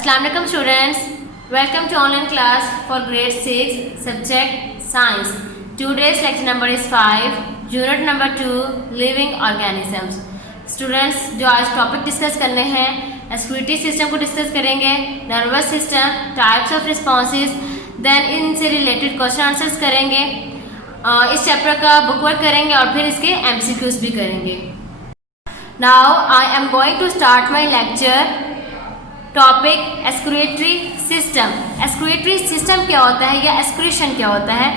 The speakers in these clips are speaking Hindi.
Assalamu alaikum students. Welcome to online class for grade 6 subject science. Today's lecture number is 5, unit number 2 living organisms. Students जो आज टॉपिक डिस्कस करने हैं रेस्पिरेटरी सिस्टम को डिस्कस करेंगे, nervous system, types of responses, then इनसे रिलेटेड क्वेश्चन आंसर्स करेंगे, इस चैप्टर का बुक वर्क करेंगे और फिर इसके MCQs भी करेंगे. Now I am going to start my lecture. Topic excretory system. Excretory system क्या होता है या एक्सक्रीशन क्या होता है?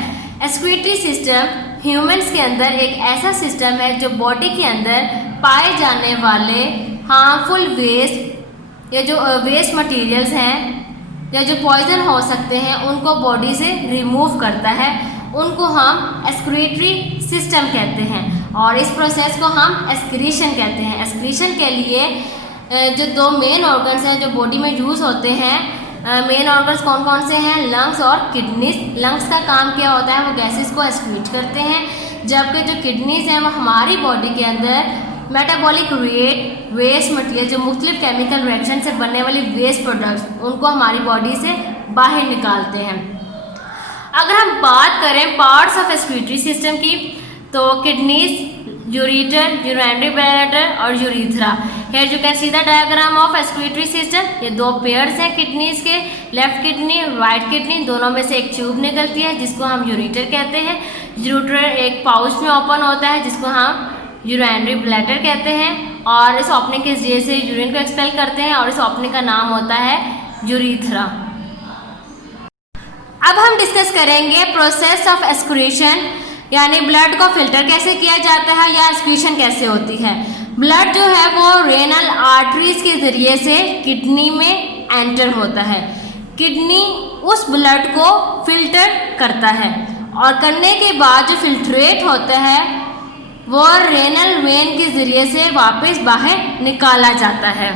एक्सक्रीटरी सिस्टम ह्यूमंस के अंदर एक ऐसा सिस्टम है जो बॉडी के अंदर पाए जाने वाले हार्मफुल वेस्ट या जो वेस्ट मटेरियल्स हैं या जो पॉइजन हो सकते हैं उनको बॉडी से रिमूव करता है. उनको हम एक्सक्रीटरी सिस्टम कहते हैं और इस प्रोसेस को हम एक्सक्रीशन कहते हैं. एक्सक्रीशन के लिए जो दो मेन ऑर्गन्स हैं जो बॉडी में यूज़ होते हैं, मेन ऑर्गन्स कौन कौन से हैं? लंग्स और किडनीज. लंग्स का काम क्या होता है? वो गैसेस को एक्सक्रीट करते हैं, जबकि जो किडनीज हैं वो हमारी बॉडी के अंदर मेटाबॉलिक रेट वेस्ट मटेरियल जो मुख्तलिफ केमिकल रिएक्शन से बनने वाली वेस्ट प्रोडक्ट्स उनको हमारी बॉडी से बाहर निकालते हैं. अगर हम बात करें पार्ट्स ऑफ एक्सक्रीटरी सिस्टम की तो किडनीज, यूरेटर, यूरिनरी ब्लैडर और urethra. Here you can see the diagram of excretory system. ये दो पेयर्स हैं किडनीज के, लेफ्ट किडनी, राइट किडनी, दोनों में से एक ट्यूब निकलती है जिसको हम यूरेटर कहते हैं. यूरेटर एक पाउच में ओपन होता है जिसको हम यूरिनरी ब्लैडर कहते हैं और इस ओपनिंग के जरिए से यूरिन को एक्सपेल करते हैं और इस ओपनिंग का नाम होता है यूरीथ्रा. अब हम डिस्कस करेंगे प्रोसेस ऑफ एक्सक्रीशन, यानी ब्लड को फिल्टर कैसे किया जाता है या एक्सक्रीशन कैसे होती है. ब्लड जो है वो रेनल आर्टरीज के ज़रिए से किडनी में एंटर होता है. किडनी उस ब्लड को फिल्टर करता है और करने के बाद जो फिल्ट्रेट होता है वो रेनल वेन के ज़रिए से वापस बाहर निकाला जाता है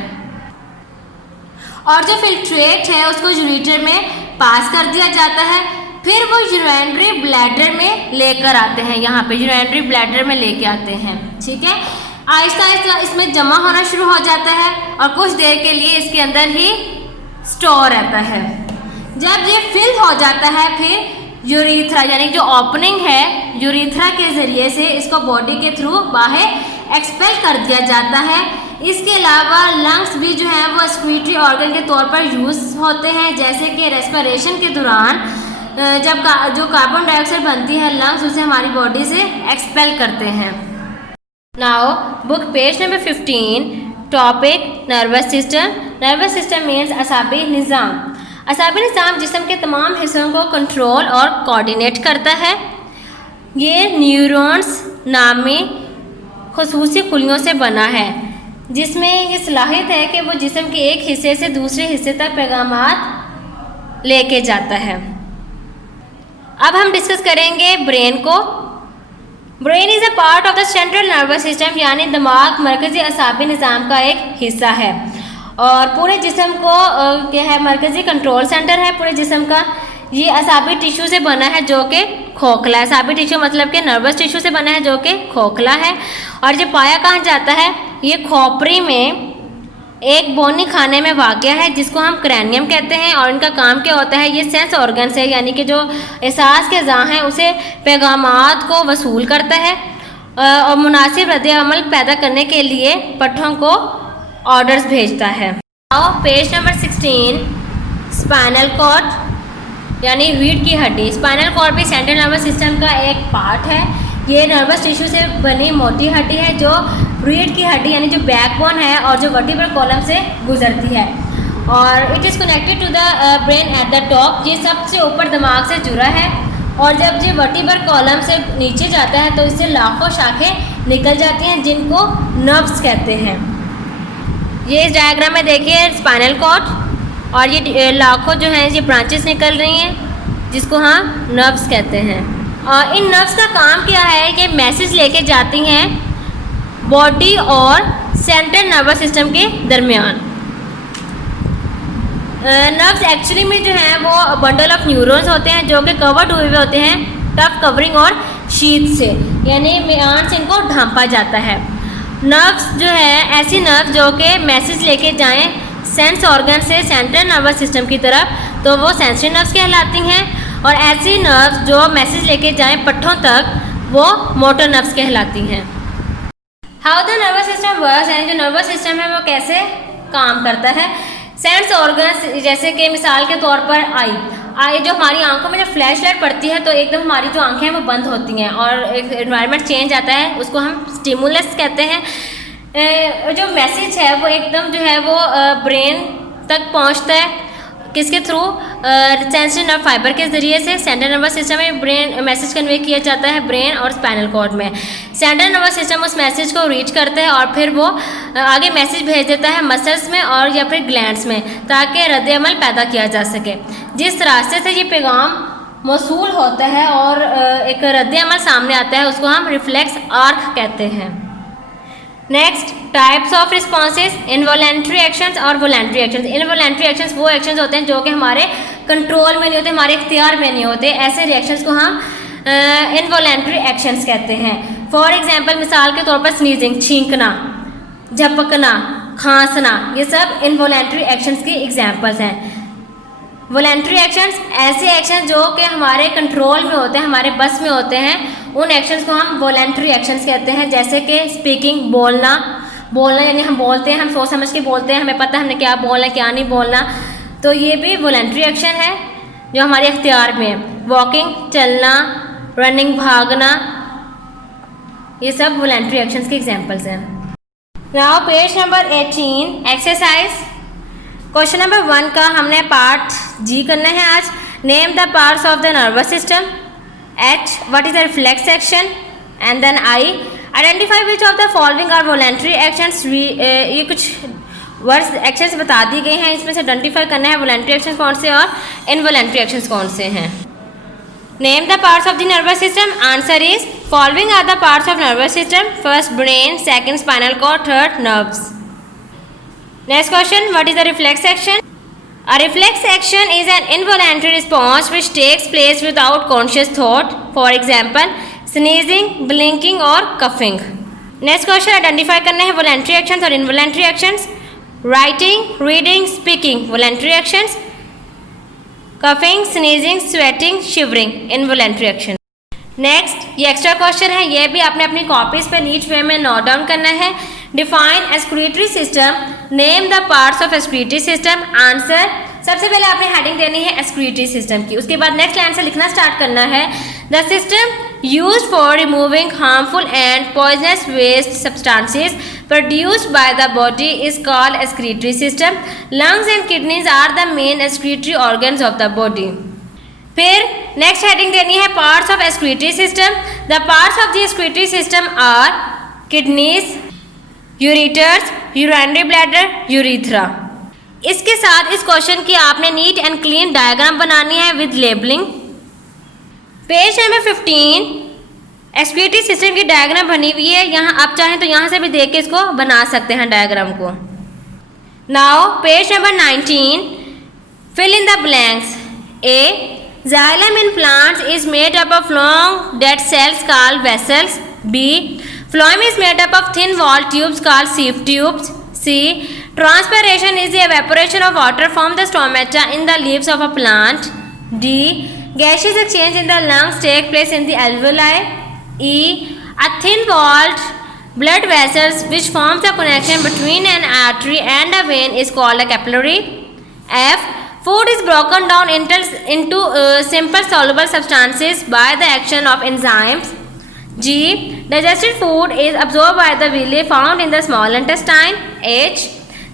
और जो फिल्ट्रेट है उसको यूरेटर में पास कर दिया जाता है. फिर वो यूरिनरी ब्लैडर में लेकर आते हैं, यहाँ पे यूरिनरी ब्लैडर में लेके आते हैं. ठीक है, आहिस्ता आहिस्ता इसमें जमा होना शुरू हो जाता है और कुछ देर के लिए इसके अंदर ही स्टोर रहता है. जब ये फिल हो जाता है फिर यूरीथ्रा यानी जो ओपनिंग है यूरीथ्रा के ज़रिए से इसको बॉडी के थ्रू बाहर एक्सपेल कर दिया जाता है. इसके अलावा लंग्स भी जो हैं वो एक्सक्रीटरी ऑर्गन के तौर पर यूज़ होते हैं, जैसे कि रेस्पिरेशन के दौरान जब जो कार्बन डाइऑक्साइड बनती है लंग्स उसे हमारी बॉडी से एक्सपेल करते हैं. Now book page number 15, topic nervous system. Nervous system means असाबी निज़ाम. असाबी निज़ाम जिस्म के तमाम हिस्सों को कंट्रोल और कोऑर्डिनेट करता है. ये न्यूरॉन्स नामी खुसूसी खुलियों से बना है जिसमें ये सलाहियत है कि वो जिस्म के एक हिस्से से दूसरे हिस्से तक पैगामात लेके जाता है. अब हम डिस्कस करेंगे ब्रेन को. Brain is a part of the central nervous system, यानी दिमाग मरकज़ी असाबी निज़ाम का एक हिस्सा है और पूरे जिस्म को क्या है मरकज़ी कंट्रोल सेंटर है पूरे जिस्म का. ये असाबी टिश्यू से बना है जो कि खोखला है. असाबी टिश्यू मतलब कि नर्वस टिश्यू से बना है जो कि खोखला है. और ये पाया कहाँ जाता है? ये खोपड़ी में एक बोनी खाने में वाक़या है जिसको हम क्रैनियम कहते हैं और इनका काम क्या होता है? ये सेंस ऑर्गन से यानी कि जो एहसास के अज़ा हैं उसे पैगामात को वसूल करता है और मुनासिब रद्द-ए-अमल पैदा करने के लिए पट्ठों को ऑर्डर्स भेजता है. आओ पेज नंबर 16, स्पाइनल कॉर्ड यानी रीढ़ की हड्डी. स्पाइनल कॉर्ड भी सेंट्रल नर्वस सिस्टम का एक पार्ट है. ये नर्वस टिश्यू से बनी मोटी हड्डी है जो रीढ़ की हड्डी यानी जो बैकबोन है और जो वर्टिब्रल कॉलम से गुजरती है और it is connected to the brain at the top. ये सबसे ऊपर दिमाग से जुड़ा है और जब ये वर्टिब्रल कॉलम से नीचे जाता है तो इससे लाखों शाखें निकल जाती हैं जिनको नर्व्स कहते हैं. ये इस डायग्राम में देखिए स्पाइनल कॉर्ड और ये लाखों जो हैं ये ब्रांचेस निकल रही हैं जिसको हम नर्व्स कहते हैं. और इन नर्व्स का काम क्या है कि मैसेज लेके जाती हैं बॉडी और सेंट्रल नर्वस सिस्टम के दरमियान. नर्व्स एक्चुअली में जो हैं वो बंडल ऑफ न्यूरॉन्स होते हैं जो कि कवर्ड हुए हुए होते हैं टफ कवरिंग और शीथ से, यानी म्यान से इनको ढांपा जाता है. नर्व्स जो है ऐसी नर्व्स जो कि मैसेज लेके जाएं सेंस ऑर्गन से सेंट्रल नर्वस सिस्टम की तरफ, तो वो सेंसरी नर्व्स कहलाती हैं। और ऐसी नर्व्स जो मैसेज लेके जाएं पट्ठों तक, वो मोटर नर्व्स कहलाती हैं। How the nervous system works, यानी जो नर्वस सिस्टम है वो कैसे काम करता है। सेंस ऑर्गन्स, जैसे कि मिसाल के तौर पर आई जो हमारी आंखों में जब फ्लैश लाइट पड़ती है तो एकदम हमारी जो आंखें हैं वो बंद होती हैं और एक एनवायरनमेंट चेंज आता है, उसको हम स्टिमुलस कहते हैं। जो मैसेज है वो एकदम जो है वो ब्रेन तक पहुंचता है, किसके थ्रू, सेंसरी नर्व फाइबर के ज़रिए से। सेंट्रल नर्वस सिस्टम में ब्रेन मैसेज कन्वे किया जाता है ब्रेन और स्पाइनल कॉर्ड में। सेंट्रल नर्वस सिस्टम उस मैसेज को रीच करता है और फिर वो आगे मैसेज भेज देता है मसल्स में और या फिर ग्लैंड्स में, ताकि रद्द अमल पैदा किया जा सके। जिस रास्ते से ये पैगाम मौसूल होता है और एक रद्द अमल सामने आता है, उसको हम रिफ्लेक्स आर्क कहते हैं। Next, types of responses, involuntary actions और वॉलेंट्री एक्शंस। इनवॉलेंट्री एक्शंस वो एक्शंस होते हैं जो कि हमारे कंट्रोल में नहीं होते, हमारे इख्तियार में नहीं होते। ऐसे रिएक्शंस को हम इनवॉलेंट्री एक्शंस कहते हैं। फॉर एग्जांपल, मिसाल के तौर पर स्नीजिंग, छींकना, झपकना, खांसना, ये सब इनवॉलेंट्री एक्शंस की एग्जांपल्स हैं। वॉलेंट्री एक्शंस ऐसे एक्शन जो कि हमारे कंट्रोल में होते हैं, हमारे बस में होते हैं, उन एक्शंस को हम वॉलेंट्री एक्शंस कहते हैं। जैसे कि स्पीकिंग, बोलना यानी हम बोलते हैं, हम सोच समझ के बोलते हैं, हमें पता है हमने क्या बोलना है क्या नहीं बोलना, तो ये भी वॉलेंट्री एक्शन है जो हमारे इख्तियार में है। वॉकिंग, चलना, रनिंग, भागना, ये सब वॉलेंट्री एक्शंस के एग्जांपल्स हैं। Now page number 18, exercise. Question number 1 का हमने पार्ट जी करना है आज। Name the parts of the nervous system. H, what is the reflex action? And then I, identify which of the following are voluntary actions. ये कुछ वर्ड्स एक्शंस बता दी गई हैं, इसमें से आइडेंटिफाई करना है वॉलेंट्री एक्शंस कौन से और इनवॉलेंट्री एक्शंस कौन से हैं। Name the parts of the nervous system. Answer is following are the parts of nervous system. First brain, second spinal cord, third nerves. Next question, what is the reflex action? A reflex action is an involuntary response which takes place without conscious thought. For example, sneezing, blinking or coughing. Next question, identify करना है voluntary actions और involuntary actions. Writing, reading, speaking, voluntary actions. Coughing, sneezing, sweating, shivering, involuntary actions. Next, ये एक्स्ट्रा क्वेश्चन है, ये भी आपने अपनी कॉपीज पे नीच वे में नोट डाउन करना है। Define excretory system. Name the parts of excretory system. Answer, सबसे पहले आपने हेडिंग देनी है एक्सक्रीटरी सिस्टम की, उसके बाद नेक्स्ट लाइन से लिखना स्टार्ट करना है। The system used for removing harmful and poisonous waste substances produced by the body is called excretory system. Lungs and kidneys are the main excretory organs of the body. फिर नेक्स्ट हेडिंग देनी है parts of excretory system. The parts of the excretory system are kidneys, ureters, urinary bladder, urethra. इसके साथ इस क्वेश्चन की आपने नीट एंड क्लीन डायग्राम बनानी है with labelling. Page number 15, excretory system की डायग्राम बनी हुई है, यहाँ आप चाहें तो यहाँ से भी देख के इसको बना सकते हैं डायग्राम को। Now page number 19, fill in the blanks. A, xylem in plants is made up of long dead cells called vessels. B, phloem is made up of thin walled tubes called sieve tubes. C, transpiration is the evaporation of water from the stomata in the leaves of a plant. D, gaseous exchange in the lungs take place in the alveoli. E, a thin walled blood vessels which forms a connection between an artery and a vein is called a capillary. F, food is broken down into simple soluble substances by the action of enzymes. G, digested food is absorbed by the villi found in the small intestine. H,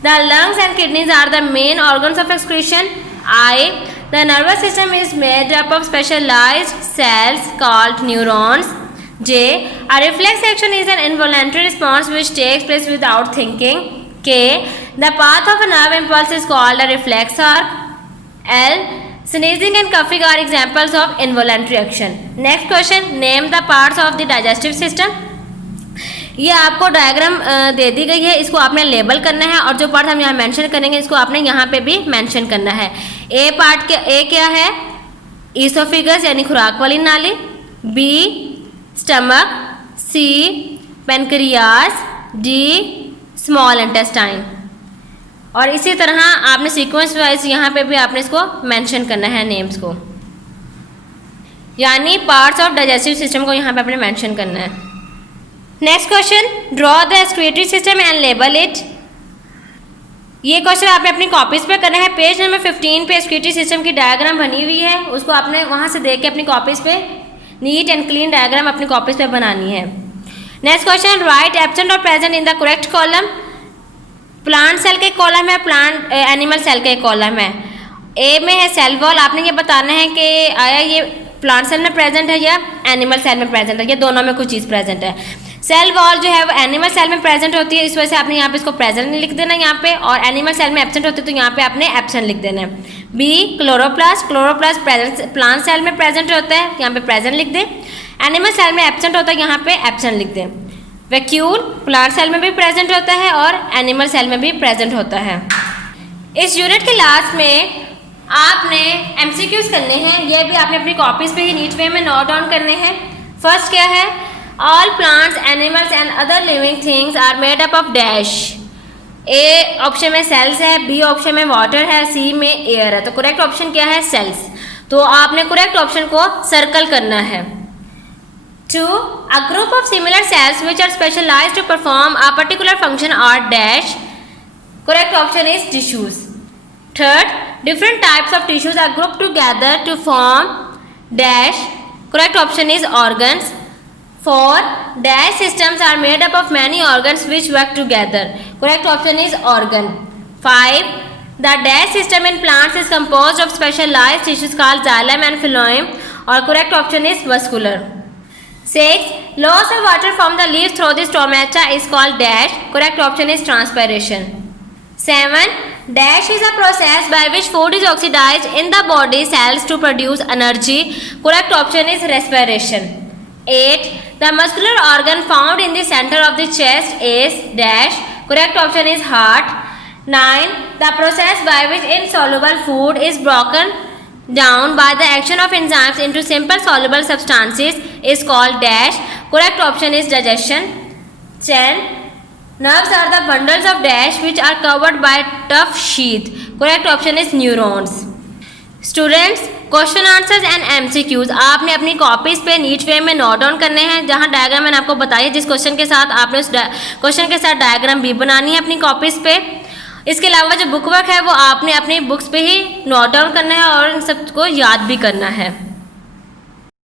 the lungs and kidneys are the main organs of excretion. I, the nervous system is made up of specialized cells called neurons. J, a reflex action is an involuntary response which takes place without thinking. K, the path of a nerve impulse is called a reflex arc. L, sneezing and coughing are examples of involuntary action. Next question, name the parts of the digestive system. ये आपको डायग्राम दे दी गई है, इसको आपने लेबल करना है और जो पार्ट हम यहाँ मेंशन करेंगे इसको आपने यहाँ पे भी मेंशन करना है। ए पार्ट के ए क्या है? ईसोफिगस यानी खुराक वाली नाली। B, stomach. C, pancreas. D, small intestine. और इसी तरह आपने सीक्वेंस वाइज यहाँ पे भी आपने इसको मेंशन करना है नेम्स को, यानी पार्ट्स ऑफ डाइजेस्टिव सिस्टम को यहाँ पे आपने मेंशन करना है। Next question, draw the excretory system and label it. ये क्वेश्चन आपने अपनी कॉपीज पे करना है। पेज नंबर 15 पे एक्सक्रीटरी सिस्टम की डायग्राम बनी हुई है, उसको आपने वहाँ से देख के अपनी कॉपीज पे नीट एंड क्लीन डायग्राम अपनी कॉपीज पे बनानी है। नेक्स्ट क्वेश्चन, राइट एब्सेंट और present in the correct column. Plant cell के कॉलम है, प्लांट एनिमल सेल के कॉलम है। ए में है सेल वॉल, आपने ये बताना है कि आया ये प्लांट सेल में प्रेजेंट है या एनिमल सेल में प्रेजेंट है, या दोनों में कुछ चीज़ प्रेजेंट है। सेल वॉल जो है वो एनिमल सेल में प्रेजेंट होती है, इस वजह से आपने यहाँ पे इसको प्रेजेंट लिख देना यहाँ पे, और एनिमल सेल में एब्सेंट होती है तो यहाँ पे आपने एब्सेंट लिख देना है। B, chloroplast, chloroplast plant cell में प्रेजेंट होता है, यहाँ पे प्रेजेंट लिख दे। एनिमल सेल में एब्सेंट होता है, यहाँ पे एब्सेंट लिख दे। वैक्यूल प्लांट सेल में भी प्रेजेंट होता है और एनिमल सेल में भी प्रेजेंट होता है। इस यूनिट के लास्ट में आपने एमसीक्यूज करने हैं, ये भी आपने अपनी कॉपीज पे ही नीट वे में नोट डाउन करने हैं। फर्स्ट क्या है, all plants animals and other living things are made up of dash. A option में सेल्स है, बी ऑप्शन में वाटर है, सी में एयर है, तो करेक्ट ऑप्शन क्या है, सेल्स। तो आपने करेक्ट ऑप्शन को सर्कल करना है। 2. A group of similar cells which are specialized to perform a particular function are dash. Correct option is tissues. 3rd, different types of tissues are grouped together to form dash. Correct option is organs. 4. Dash systems are made up of many organs which work together. Correct option is organ. 5. The dash system in plants is composed of specialized tissues called xylem and phloem. Or correct option is vascular. 6. Loss of water from the leaves through the stomata is called dash. Correct option is transpiration. 7. Dash is a process by which food is oxidized in the body cells to produce energy. Correct option is respiration. 8. The muscular organ found in the center of the chest is dash. Correct option is heart. 9. The process by which insoluble food is broken down by the action of enzymes into simple soluble substances is called dash. Correct option is digestion. 10. Nerves are the bundles of dash which are covered by tough sheath. Correct option is neurons. Students, question answers and MCQs आपने अपनी कॉपीज पे नीट वे में नोट डाउन करने हैं, जहां डायग्राम मैंने आपको बताया जिस क्वेश्चन के साथ आपने उस क्वेश्चन के साथ डायग्राम भी बनानी है अपनी कॉपीज पे। इसके अलावा जो बुक वर्क है वो आपने अपनी बुक्स पे ही नोट डाउन करना है और इन सबको याद भी करना है।